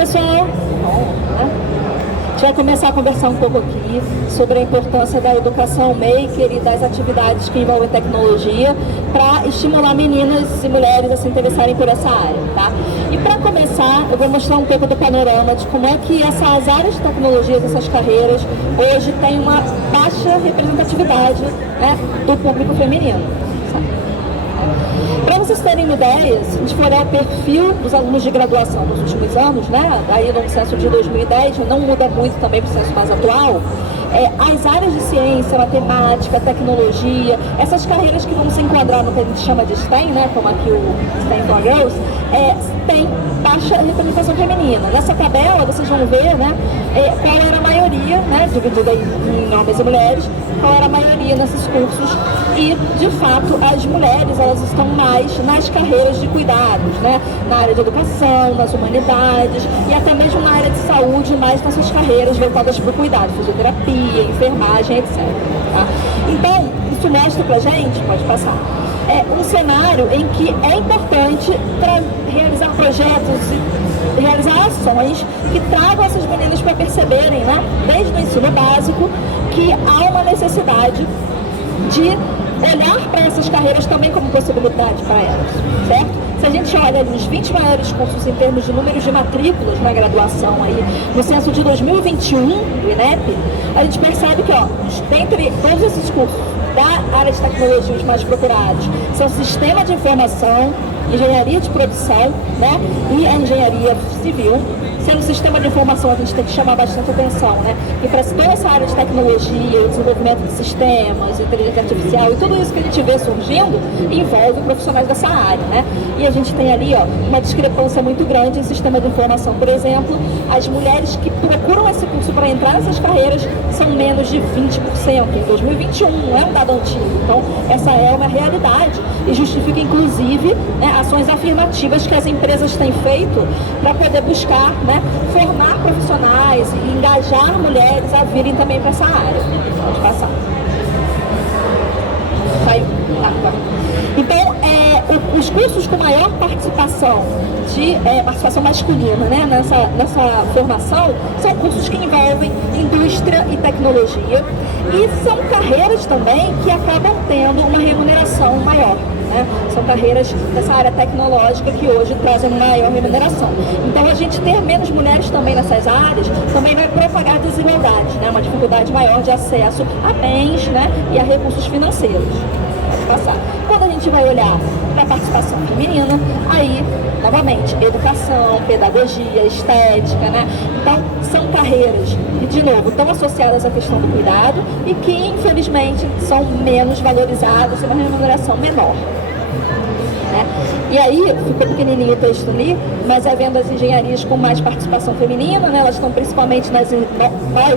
pessoal, bom, né? A gente vai começar a conversar um pouco aqui sobre a importância da educação maker e das atividades que envolvem tecnologia para estimular meninas e mulheres a se interessarem por essa área, tá? E para começar, eu vou mostrar um pouco do panorama de como é que essas áreas de tecnologias, essas carreiras, hoje têm uma baixa representatividade, né, do público feminino. Para vocês terem uma ideia, se a gente for olhar o perfil dos alunos de graduação nos últimos anos, né, aí no censo de 2010, não muda muito também para o censo mais atual, as áreas de ciência, matemática, tecnologia, essas carreiras que vão se enquadrar no que a gente chama de STEM, né, como aqui o STEM for Girls, tem baixa representação feminina. Nessa tabela vocês vão ver, né, qual era a maioria, né, dividida em homens e mulheres, qual era a maioria nesses cursos e, de fato, as mulheres elas estão mais nas carreiras de cuidados, né, na área de educação, nas humanidades e até mesmo na área de saúde, mais nessas carreiras voltadas para o cuidado, fisioterapia, enfermagem, etc. Tá? Então, isso mostra pra gente, pode passar, um cenário em que é importante realizar projetos e realizar ações que tragam essas meninas para perceberem, né, desde o ensino básico, que há uma necessidade de olhar para essas carreiras também como possibilidade para elas, certo? Se a gente olha ali os 20 maiores cursos em termos de números de matrículas na graduação aí, no censo de 2021 do INEP, a gente percebe que, dentre todos esses cursos da área de tecnologia os mais procurados, são sistema de informação, engenharia de produção, né, e a engenharia civil. Sendo sistema de informação, a gente tem que chamar bastante atenção, né? E para toda essa área de tecnologia, o desenvolvimento de sistemas, inteligência artificial e tudo isso que a gente vê surgindo, envolve profissionais dessa área, né? E a gente tem ali, uma discrepância muito grande em sistema de informação. Por exemplo, as mulheres que procuram esse curso para entrar nessas carreiras são menos de 20% em 2021, não é um dado antigo. Então, essa é uma realidade e justifica, inclusive, né, ações afirmativas que as empresas têm feito para poder buscar, né, formar profissionais e engajar mulheres a virem também para essa área. Pode passar. Saiu. Tá. Então, os cursos com maior participação participação masculina, né, nessa formação são cursos que envolvem indústria e tecnologia e são carreiras também que acabam tendo uma remuneração maior. Né? São carreiras dessa área tecnológica que hoje trazem maior remuneração. Então, a gente ter menos mulheres também nessas áreas também vai propagar desigualdades, né? Uma dificuldade maior de acesso a bens, né, e a recursos financeiros. Pode passar. Quando a gente vai olhar para a participação feminina, aí, novamente, educação, pedagogia, estética, né? Então, são carreiras que, de novo, estão associadas à questão do cuidado e que, infelizmente, são menos valorizadas e uma remuneração menor. Né? E aí, ficou pequenininho o texto ali, mas vendo as engenharias com mais participação feminina, né? Elas estão principalmente nós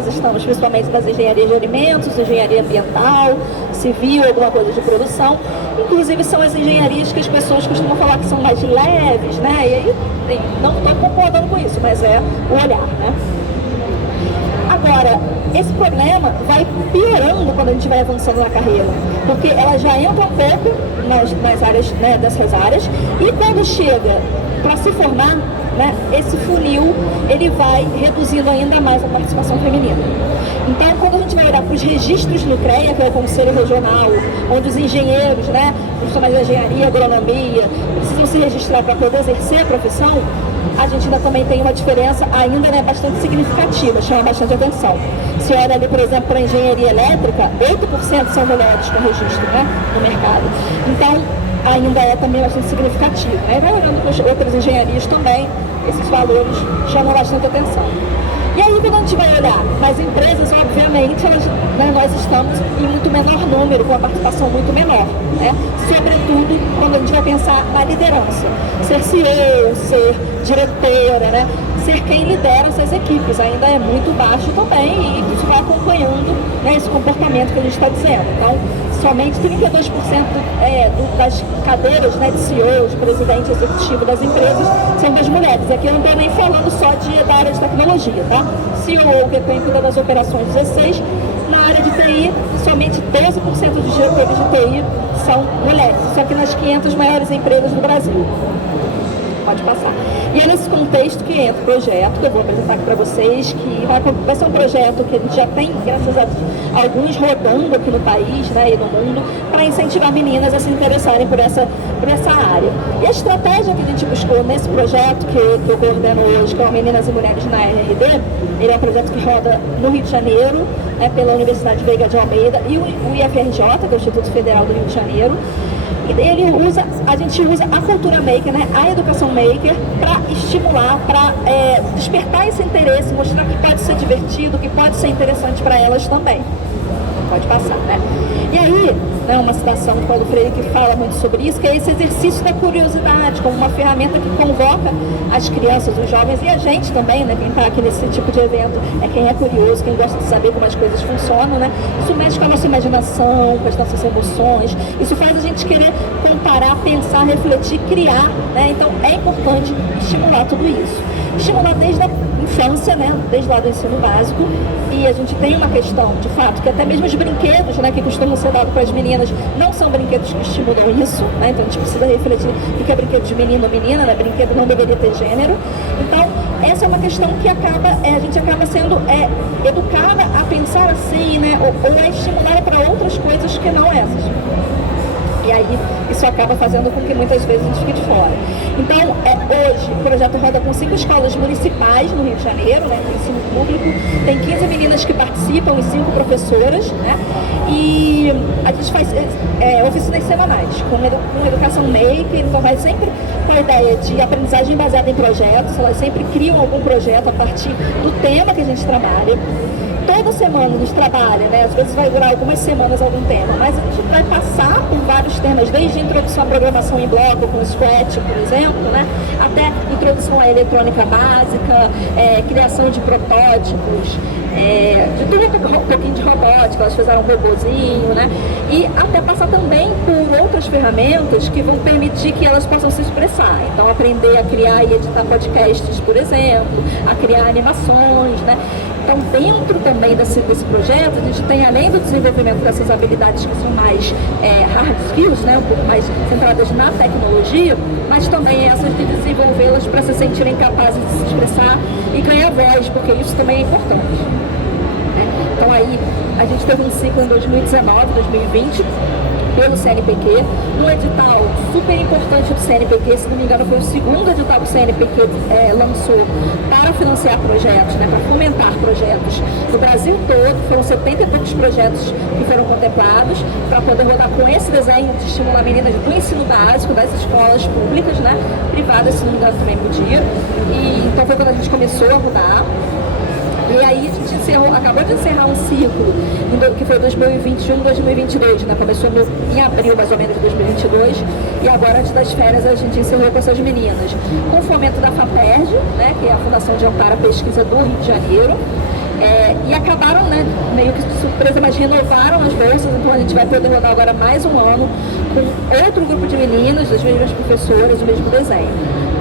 estamos principalmente nas engenharias de alimentos, engenharia ambiental, civil, alguma coisa de produção. Inclusive são as engenharias que as pessoas costumam falar que são mais leves, né? E aí, não estou concordando com isso, mas é o olhar, né? Agora, esse problema vai piorando quando a gente vai avançando na carreira, porque ela já entra um pouco nas áreas, né, dessas áreas, e quando chega para se formar, né, esse funil ele vai reduzindo ainda mais a participação feminina. Então, quando a gente vai olhar para os registros no CREA, que é o Conselho Regional, onde os engenheiros, né, profissionais de engenharia, agronomia, precisam se registrar para poder exercer a profissão, a gente ainda também tem uma diferença ainda, né, bastante significativa, chama bastante atenção. Se olha ali, por exemplo, para a engenharia elétrica, 8% são mulheres com registro, né, no mercado. Então, ainda é também bastante significativo. Né? Vai olhando para as outras engenharias também, esses valores chamam bastante atenção. E aí, quando a gente vai olhar nas empresas, obviamente, nós estamos em muito menor número, com a participação muito menor, né? Sobretudo quando a gente vai pensar na liderança. Ser CEO, ser diretora, né? Ser quem lidera essas equipes ainda é muito baixo também e isso vai acompanhando, né, esse comportamento que a gente está dizendo. Então, somente 32% das cadeiras, né, de CEO, de presidente executivo das empresas são das mulheres. E aqui eu não estou nem falando só da área de tecnologia, tá? CEO, que cuida das operações 16, na área de TI, somente 12% dos diretores de TI são mulheres. Isso aqui nas 500 maiores empresas do Brasil. Pode passar. E é nesse contexto que entra o projeto, que eu vou apresentar aqui para vocês, que vai ser um projeto que a gente já tem, graças a alguns, rodando aqui no país, né, e no mundo, para incentivar meninas a se interessarem por essa área. E a estratégia que a gente buscou nesse projeto, que eu coordeno hoje, que é o Meninas e Mulheres na RRD, ele é um projeto que roda no Rio de Janeiro, né, pela Universidade Veiga de Almeida e o IFRJ, que é o Instituto Federal do Rio de Janeiro. A gente usa a cultura maker, né, a educação maker, para estimular, para despertar esse interesse, mostrar que pode ser divertido, que pode ser interessante para elas também. Pode passar, né? E aí, né, uma citação do Paulo Freire que fala muito sobre isso, que é esse exercício da curiosidade, como uma ferramenta que convoca as crianças, os jovens e a gente também, né? Quem está aqui nesse tipo de evento é quem é curioso, quem gosta de saber como as coisas funcionam, né? Isso mexe com a nossa imaginação, com as nossas emoções, isso faz a gente querer comparar, pensar, refletir, criar, né? Então é importante estimular tudo isso. Estimular desde a infância, né? Desde lá do ensino básico, e a gente tem uma questão, de fato, que até mesmo os brinquedos, né, que costumam ser dados para as meninas, não são brinquedos que estimulam isso, né? Então a gente precisa refletir o que é brinquedo de menino ou menina, né? Brinquedo não deveria ter gênero. Então, essa é uma questão que a gente acaba sendo educada a pensar assim, né? Ou é estimulada para outras coisas que não essas. E aí, isso acaba fazendo com que muitas vezes a gente fique de fora. Então, hoje, o projeto roda com 5 escolas municipais no Rio de Janeiro, né, no ensino público. Tem 15 meninas que participam e 5 professoras, né? E a gente faz oficinas semanais com educação maker, então vai sempre com a ideia de aprendizagem baseada em projetos. Elas sempre criam algum projeto a partir do tema que a gente trabalha. Toda semana a gente trabalha, né? Às vezes vai durar algumas semanas algum tema, mas a gente vai passar por vários temas, desde introdução à programação em bloco, com o Scratch, por exemplo, né? Até introdução à eletrônica básica, criação de protótipos, de tudo um pouquinho de robótica, elas fizeram um robozinho, né? E até passar também por outras ferramentas que vão permitir que elas possam se expressar. Então, aprender a criar e editar podcasts, por exemplo, a criar animações, né? Então, dentro também desse projeto, a gente tem, além do desenvolvimento dessas habilidades que são mais hard skills, né, um pouco mais centradas na tecnologia, mas também essas de desenvolvê-las para se sentirem capazes de se expressar e ganhar voz, porque isso também é importante. Né? Então, aí, a gente teve um ciclo em 2019, 2020, pelo CNPq, um edital super importante do CNPq, se não me engano foi o segundo edital que o CNPq lançou para financiar projetos, né, para fomentar projetos no Brasil todo. Foram 70 e poucos projetos que foram contemplados para poder rodar com esse desenho de estimular meninas do ensino básico, das escolas públicas, né, privadas, se não me engano também podia. E então foi quando a gente começou a rodar. E aí a gente acabou de encerrar um ciclo, que foi 2021, 2022, né? Começou em abril, mais ou menos, de 2022, e agora, antes das férias, a gente encerrou com essas meninas. Com o fomento da FAPERJ, né? Que é a Fundação de Amparo à Pesquisa do Rio de Janeiro, e acabaram, né, meio que de surpresa, mas renovaram as bolsas, então a gente vai poder rodar agora mais um ano com outro grupo de meninas, das mesmas professoras, o mesmo desenho.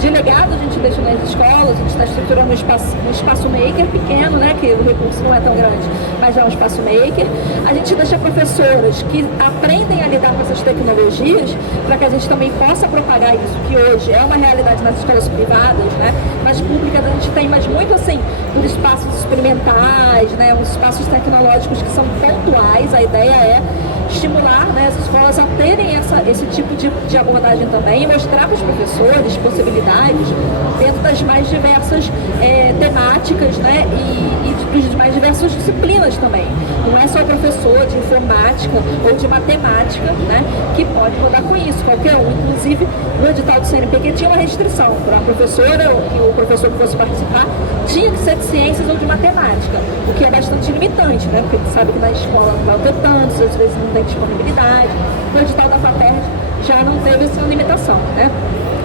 De legado, a gente deixa nas escolas, a gente está estruturando um espaço maker pequeno, né, que o recurso não é tão grande, mas é um espaço maker. A gente deixa professoras que aprendem a lidar com essas tecnologias para que a gente também possa propagar isso, que hoje é uma realidade nas escolas privadas, né, nas públicas a gente tem, mas muito assim, por espaços experimentais, né, uns espaços tecnológicos que são pontuais. A ideia é estimular, né, as escolas a terem esse tipo de abordagem também e mostrar para os professores possibilidades dentro das mais diversas temáticas, né, e das mais diversas disciplinas também. Não é só o professor de informática ou de matemática, né, que pode rodar com isso, qualquer um. Inclusive, no edital do CNPq tinha uma restrição para a professora ou que o professor que fosse participar tinha que ser de ciências ou de matemática, o que é bastante limitante, né, porque a gente sabe que na escola não vai ter tantos, às vezes não tem disponibilidade. No edital da FAPERJ já não teve essa limitação, né?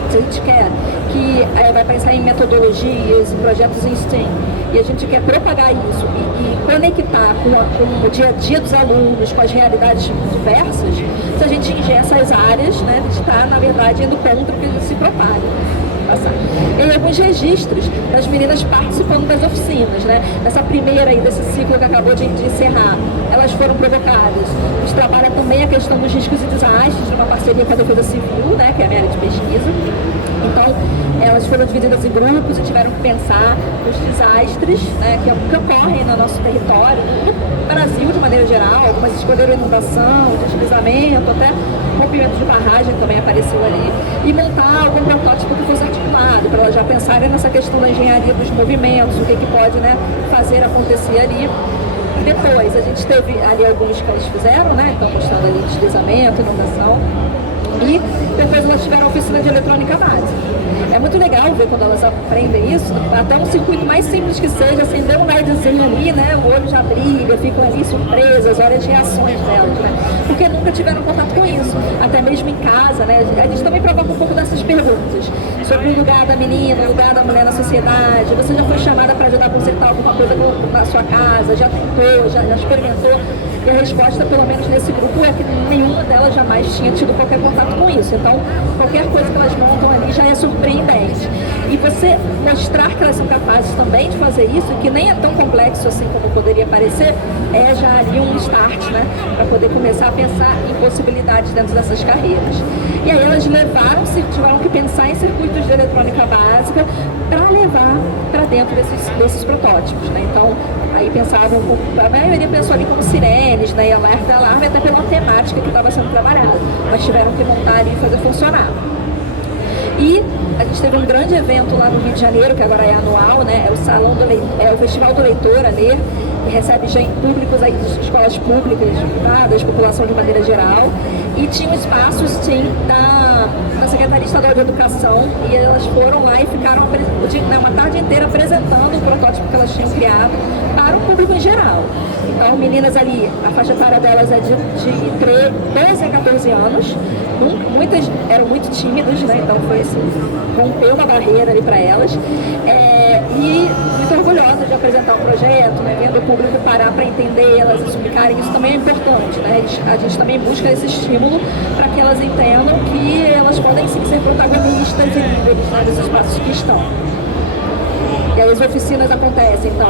Se a gente quer que vai pensar em metodologias, em projetos em STEAM, e a gente quer propagar isso e conectar com o dia a dia dos alunos, com as realidades diversas, se a gente ingessa as áreas, né, a gente está, na verdade, indo contra o que se propaga. passar. E aí, alguns registros das meninas participando das oficinas, né? Nessa primeira aí, desse ciclo que acabou de encerrar, elas foram provocadas. A gente trabalha também a questão dos riscos e desastres, numa parceria com a Defesa Civil, né? Que é a minha área de pesquisa. Então, elas foram divididas em grupos e tiveram que pensar os desastres, né, que ocorrem no nosso território, no Brasil de maneira geral. Algumas escolheram inundação, deslizamento, até rompimento de barragem também apareceu ali, e montar algum protótipo que fosse articulado, para elas já pensarem nessa questão da engenharia dos movimentos, o que pode, né, fazer acontecer ali. Depois, a gente teve ali alguns que elas fizeram, né, então mostrando ali deslizamento, inundação. E depois elas tiveram a oficina de eletrônica básica. É muito legal ver quando elas aprendem isso, até um circuito mais simples que seja, acender um LEDzinho ali, né, o olho já brilha, ficam ali surpresas, olha as reações delas, né, porque nunca tiveram contato com isso, até mesmo em casa, né, a gente também provoca um pouco dessas perguntas, sobre o lugar da menina, o lugar da mulher na sociedade. Você já foi chamada para ajudar a consertar alguma coisa na sua casa, já tentou, já experimentou? E a resposta, pelo menos nesse grupo, é que nenhuma delas jamais tinha tido qualquer contato com isso. Então, qualquer coisa que elas montam ali já é surpreendente. E você mostrar que elas são capazes também de fazer isso, e que nem é tão complexo assim como poderia parecer, é já ali um start, né? Para poder começar a pensar em possibilidades dentro dessas carreiras. E aí elas tiveram que pensar em circuitos de eletrônica básica para levar para dentro desses protótipos, né? Então, aí pensavam, a maioria pensou ali como sirenes, né, e alarme, até pela temática que estava sendo trabalhada, mas tiveram que montar ali e fazer funcionar. E a gente teve um grande evento lá no Rio de Janeiro, que agora é anual, né, é o Festival do Leitor a Ler, que recebe gente públicos aí de escolas públicas, privadas, população de maneira geral, e tinha espaços, sim, da Secretaria Estadual de Educação, e elas foram lá e ficaram uma tarde inteira apresentando o protótipo que elas tinham criado para o público em geral. Então, meninas ali, a faixa etária delas é de 13 a 14 anos, muitas eram muito tímidas, né? Então foi assim, rompeu uma barreira ali para elas, e muito orgulhosas de apresentar o projeto, né? Vendo o público parar para entender, elas explicarem, isso também é importante, né? A gente também busca esse estímulo para que elas entendam que elas podem sim ser protagonistas e líderes, né, dos espaços que estão. E aí as oficinas acontecem, então,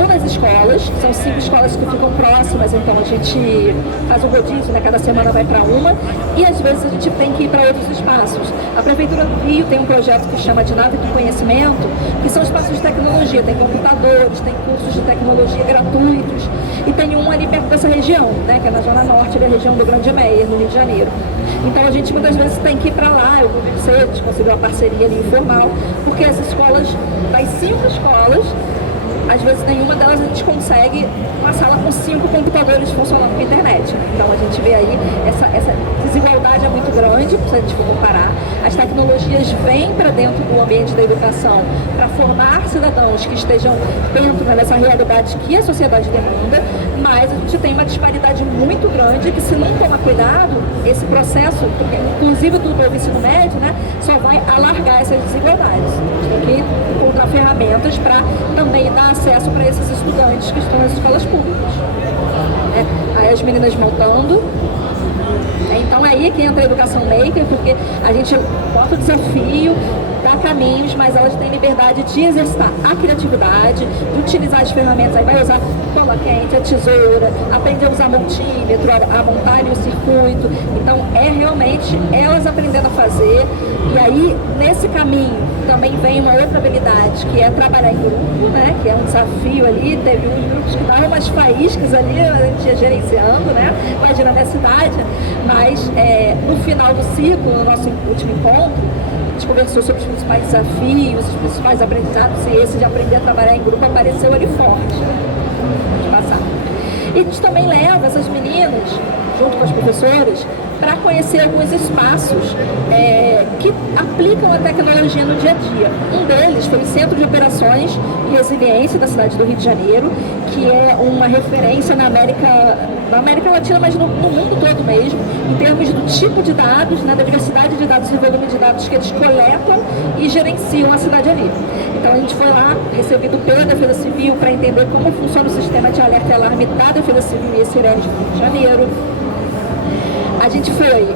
ou nas escolas, são 5 escolas que ficam próximas, então a gente faz o rodízio, né? Cada semana vai para uma, e às vezes a gente tem que ir para outros espaços. A Prefeitura do Rio tem um projeto que chama de Nave do Conhecimento, que são espaços de tecnologia, tem computadores, tem cursos de tecnologia gratuitos, e tem um ali perto dessa região, né? Que é na Zona Norte, da região do Grande Meier, no Rio de Janeiro. Então a gente muitas vezes tem que ir para lá, eu conversei, a gente conseguiu uma parceria ali informal, porque as escolas, das 5 escolas, às vezes nenhuma delas a gente consegue uma sala com 5 computadores funcionando com a internet. Então a gente vê aí essa desigualdade é muito grande, se a gente for comparar. As tecnologias vêm para dentro do ambiente da educação para formar cidadãos que estejam dentro dessa realidade que a sociedade demanda, mas a gente tem uma disparidade muito grande que, se não tomar cuidado, esse processo, inclusive do novo ensino médio, né, só vai alargar essas desigualdades. A gente tem que encontrar ferramentas para também dar acesso para esses estudantes que estão nas escolas públicas. Aí as meninas montando. Então é aí que entra a educação maker, porque a gente bota o desafio, dá caminhos, mas elas têm liberdade de exercitar a criatividade, de utilizar as ferramentas. Aí vai usar cola quente, a tesoura, aprender a usar multímetro, a montar ali o circuito. Então é realmente elas aprendendo a fazer. E aí, nesse caminho, também vem uma outra habilidade, que é trabalhar em grupo, né? Que é um desafio ali. Teve uns grupos que davam umas faíscas ali, a gente ia gerenciando, né? Imagina a minha cidade. Mas no final do ciclo, no nosso último encontro, a gente conversou sobre os principais desafios, os principais aprendizados, e esse de aprender a trabalhar em grupo apareceu ali forte, de passar. E a gente também leva essas meninas, junto com as professoras, para conhecer alguns espaços que aplicam a tecnologia no dia a dia. Um deles foi o Centro de Operações e Resiliência da cidade do Rio de Janeiro, que é uma referência na América Latina, mas no mundo todo mesmo, em termos do tipo de dados, né, da diversidade de dados e volume de dados que eles coletam e gerenciam a cidade ali. Então a gente foi lá, recebido pela Defesa Civil, para entender como funciona o sistema de alerta e alarme da Defesa Civil e sirenes do Rio de Janeiro. A gente foi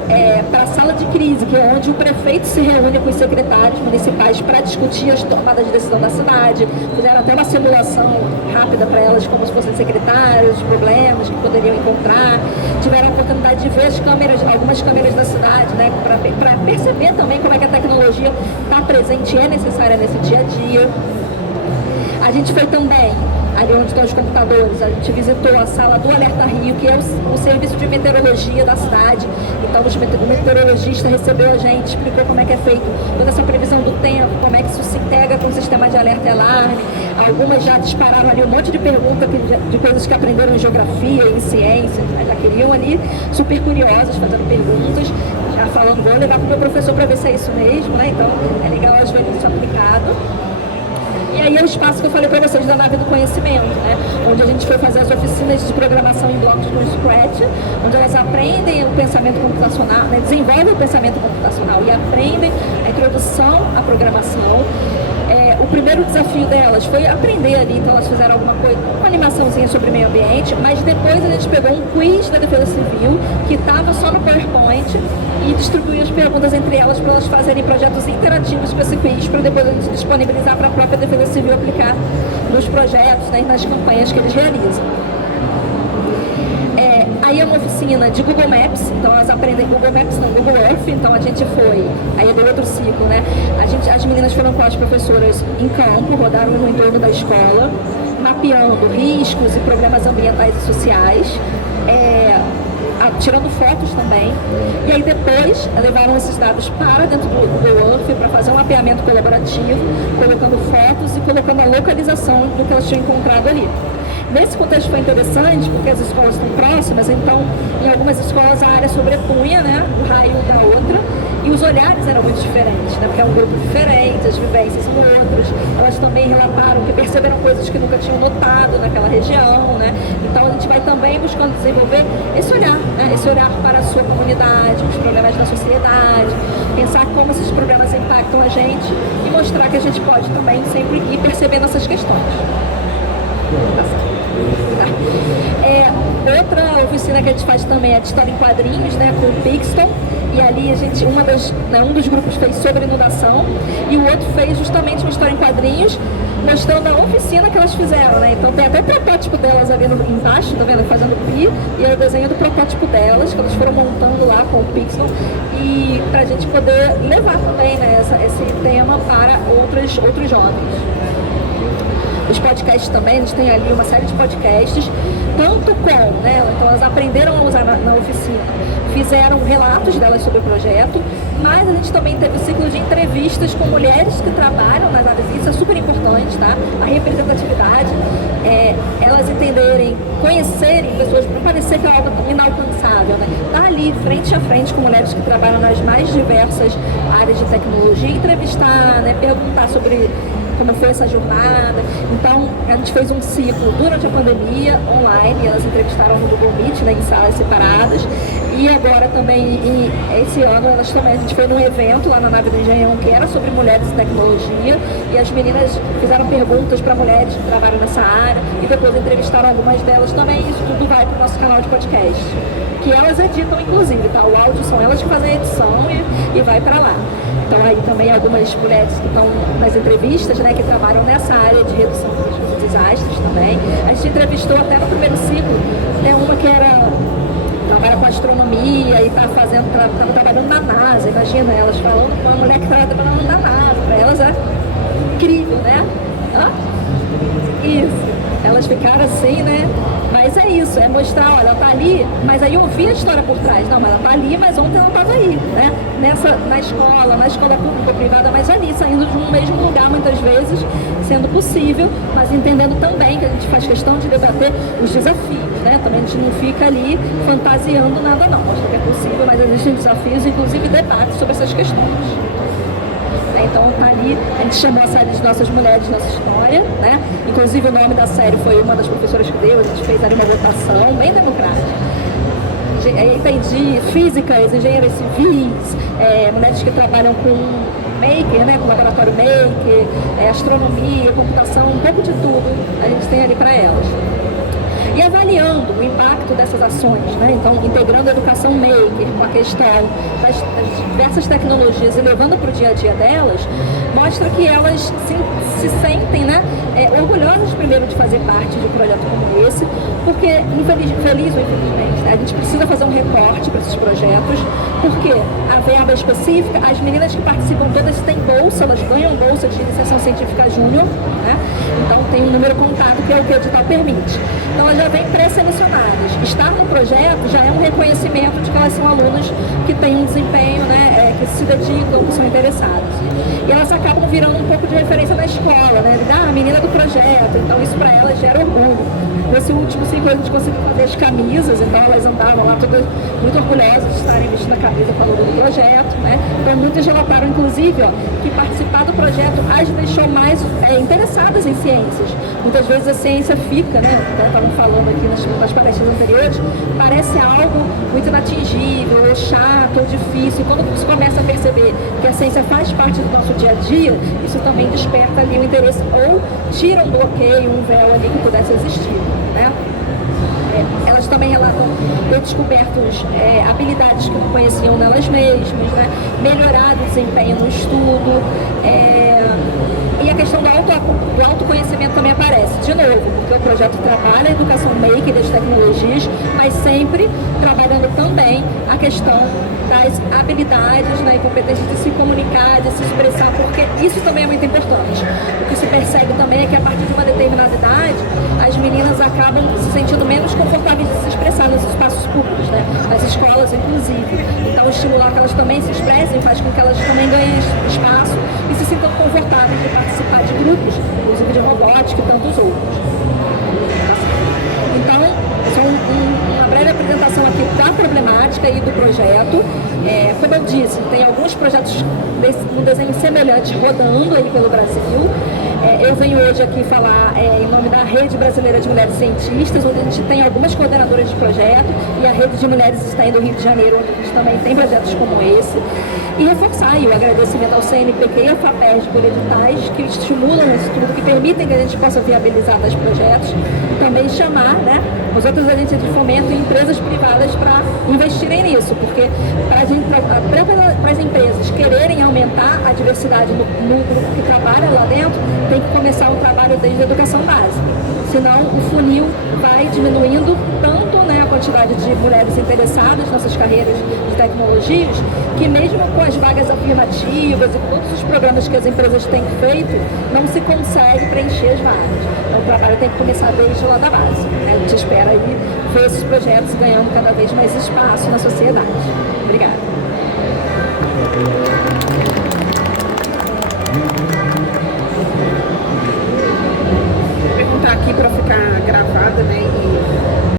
para a sala de crise, que é onde o prefeito se reúne com os secretários municipais para discutir as tomadas de decisão da cidade. Fizeram até uma simulação rápida para elas, como se fossem secretários, os problemas que poderiam encontrar. Tiveram a oportunidade de ver as câmeras, algumas câmeras da cidade, né, para perceber também como é que a tecnologia está presente e é necessária nesse dia a dia. A gente foi também ali onde estão os computadores, a gente visitou a sala do Alerta Rio, que é o serviço de meteorologia da cidade. Então o meteorologista recebeu a gente, explicou como é que é feito toda essa previsão do tempo, como é que isso se integra com o sistema de alerta e alarme. Algumas já dispararam ali um monte de perguntas de coisas que aprenderam em geografia, em ciências, né? Já queriam ali, super curiosas, fazendo perguntas, já falando, vou levar para o meu professor para ver se é isso mesmo, né? Então é legal elas verem isso aplicado. E aí é o espaço que eu falei para vocês da nave do conhecimento, né? Onde a gente foi fazer as oficinas de programação em blocos do Scratch, onde elas aprendem o pensamento computacional, né? Desenvolvem o pensamento computacional e aprendem a introdução à programação. O primeiro desafio delas foi aprender ali, então elas fizeram alguma coisa, uma animaçãozinha sobre meio ambiente, mas depois a gente pegou um quiz da Defesa Civil que estava só no PowerPoint e distribuiu as perguntas entre elas para elas fazerem projetos interativos para esse quiz, para depois a gente disponibilizar para a própria Defesa Civil aplicar nos projetos, né, e nas campanhas que eles realizam. Aí é uma oficina de Google Maps, então elas aprendem Google Maps, não Google Earth, então a gente foi, aí é do outro ciclo, né? As meninas foram com as professoras em campo, rodaram no entorno da escola, mapeando riscos e problemas ambientais e sociais, tirando fotos também, e aí depois levaram esses dados para dentro do Google Earth para fazer um mapeamento colaborativo, colocando fotos e colocando a localização do que elas tinham encontrado ali. Nesse contexto foi interessante, porque as escolas estão próximas, então em algumas escolas a área sobrepunha, né, o raio da outra, e os olhares eram muito diferentes, né, porque é um grupo diferente, as vivências são outras. Elas também relataram que perceberam coisas que nunca tinham notado naquela região, né? Então a gente vai também buscando desenvolver esse olhar, né, esse olhar para a sua comunidade, os problemas da sociedade, pensar como esses problemas impactam a gente e mostrar que a gente pode também sempre ir percebendo essas questões. Outra oficina que a gente faz também é de história em quadrinhos, né, com o Pixton, e ali um dos grupos fez sobre inundação e o outro fez justamente uma história em quadrinhos mostrando a oficina que elas fizeram, né? Então tem até o protótipo delas ali embaixo, tá vendo? Fazendo pi, e é o desenho do protótipo delas, que elas foram montando lá com o Pixel, e pra gente poder levar também, né, esse tema para outros jovens. Os podcasts também, a gente tem ali uma série de podcasts, tanto com, né, então elas aprenderam a usar na oficina, fizeram relatos delas sobre o projeto, mas a gente também teve um ciclo de entrevistas com mulheres que trabalham nas áreas, isso é super importante, tá? A representatividade, elas entenderem, conhecerem pessoas, para parecer que é algo inalcançável, né? Tá ali, frente a frente, com mulheres que trabalham nas mais diversas áreas de tecnologia, entrevistar, né, perguntar sobre como foi essa jornada. Então, a gente fez um ciclo durante a pandemia, online, elas entrevistaram no Google Meet, né, em salas separadas, e agora também, esse ano, a gente foi num evento lá na Nave do Engenhão, que era sobre mulheres e tecnologia, e as meninas fizeram perguntas para mulheres que trabalham nessa área, e depois entrevistaram algumas delas também, e isso tudo vai para o nosso canal de podcast, que elas editam, inclusive, tá? O áudio são elas que fazem a edição e vai para lá. Então aí também algumas mulheres que estão nas entrevistas, né, que trabalham nessa área de redução dos desastres também. A gente entrevistou até no primeiro ciclo, né, uma que trabalha com astronomia e está trabalhando na NASA. Imagina elas falando com uma mulher que está trabalhando na NASA. Para elas é incrível, né? Isso. Elas ficaram assim, né? Mas é isso, é mostrar, olha, ela tá ali, mas aí eu ouvi a história por trás. Não, mas ela tá ali, mas ontem ela estava aí, né? Na escola pública ou privada, mas ali, saindo de um mesmo lugar, muitas vezes, sendo possível, mas entendendo também que a gente faz questão de debater os desafios, né? Também a gente não fica ali fantasiando nada, não. Mostra que é possível, mas existem desafios, inclusive debates sobre essas questões. Então tá ali, a gente chamou a série de Nossas Mulheres, Nossa História, né? Inclusive o nome da série foi uma das professoras que deu, a gente fez ali uma votação bem democrática. Tem de físicas, engenheiras civis, mulheres que trabalham com maker, né? Com laboratório maker, astronomia, computação, um pouco de tudo a gente tem ali para elas. e avaliando o impacto dessas ações, né? Então, integrando a educação maker com a questão das diversas tecnologias e levando para o dia a dia delas, mostra que elas se sentem, né, orgulhosas primeiro de fazer parte de um projeto como esse, porque feliz ou infelizmente, né, a gente precisa fazer um recorte para esses projetos, porque a verba específica, as meninas que participam todas têm bolsa, elas ganham bolsa de iniciação científica júnior, né? Então tem um número contado que é o que o edital permite. Então elas já vêm pré-selecionadas. Estar no projeto já é um reconhecimento de que elas são alunas que têm um desempenho, né, que se dedicam, que são interessadas. E elas acabam virando um pouco de referência na escola, né? A menina do projeto, então isso para elas gera orgulho. Nesse último ciclo a gente conseguiu fazer as camisas, então elas andavam lá todas muito orgulhosas de estarem vestindo a camisa falando do projeto, né? Então muitas relataram, inclusive, que participar do projeto as deixou mais interessadas em ciências. Muitas vezes a ciência fica, né? Estavam falando aqui nas palestras anteriores, parece algo muito inatingível, ou chato, ou difícil. E quando você começa a perceber que a ciência faz parte do nosso dia a dia, isso também desperta ali o interesse, ou tira um bloqueio, um véu ali que pudesse existir, né? Elas também relatam ter descoberto habilidades que não conheciam nelas mesmas, né? Melhorado o desempenho no estudo, e a questão do autoconhecimento também aparece, de novo, porque o projeto trabalha a educação maker das tecnologias, mas sempre trabalhando também a questão das habilidades, né, e competências de se comunicar, de se expressar, porque isso também é muito importante. O que se percebe também é que a partir de uma determinada idade, as meninas acabam se sentindo menos confortáveis de se expressar nos espaços públicos, né, nas escolas inclusive. Então estimular que elas também se expressem faz com que elas também ganhem espaço e se sintam confortáveis de participar de grupos, inclusive de robótica e tantos outros. Então, só uma breve apresentação aqui da problemática e do projeto. Como eu disse, tem alguns projetos um desenho semelhante rodando aí pelo Brasil. Eu venho hoje aqui falar em nome da Rede Brasileira de Mulheres Cientistas, onde a gente tem algumas coordenadoras de projeto, e a Rede de Mulheres está aí no Rio de Janeiro, onde a gente também tem projetos como esse. E reforçar aí o agradecimento ao CNPq e ao FAPESD por editais que estimulam esse tudo, que permitem que a gente possa viabilizar tais projetos. Também chamar, né, os outros agentes de fomento e empresas privadas para investirem nisso, porque para as empresas quererem aumentar a diversidade no grupo que trabalha lá dentro, tem que começar um trabalho desde a educação básica. Senão o funil vai diminuindo tanto, né, a quantidade de mulheres interessadas nessas carreiras de tecnologias, que mesmo com as vagas afirmativas e todos os programas que as empresas têm feito, não se consegue preencher as vagas. Então o trabalho tem que começar desde lá da base. A gente espera aí ver esses projetos ganhando cada vez mais espaço na sociedade. Obrigada. Vou perguntar aqui para ficar gravado.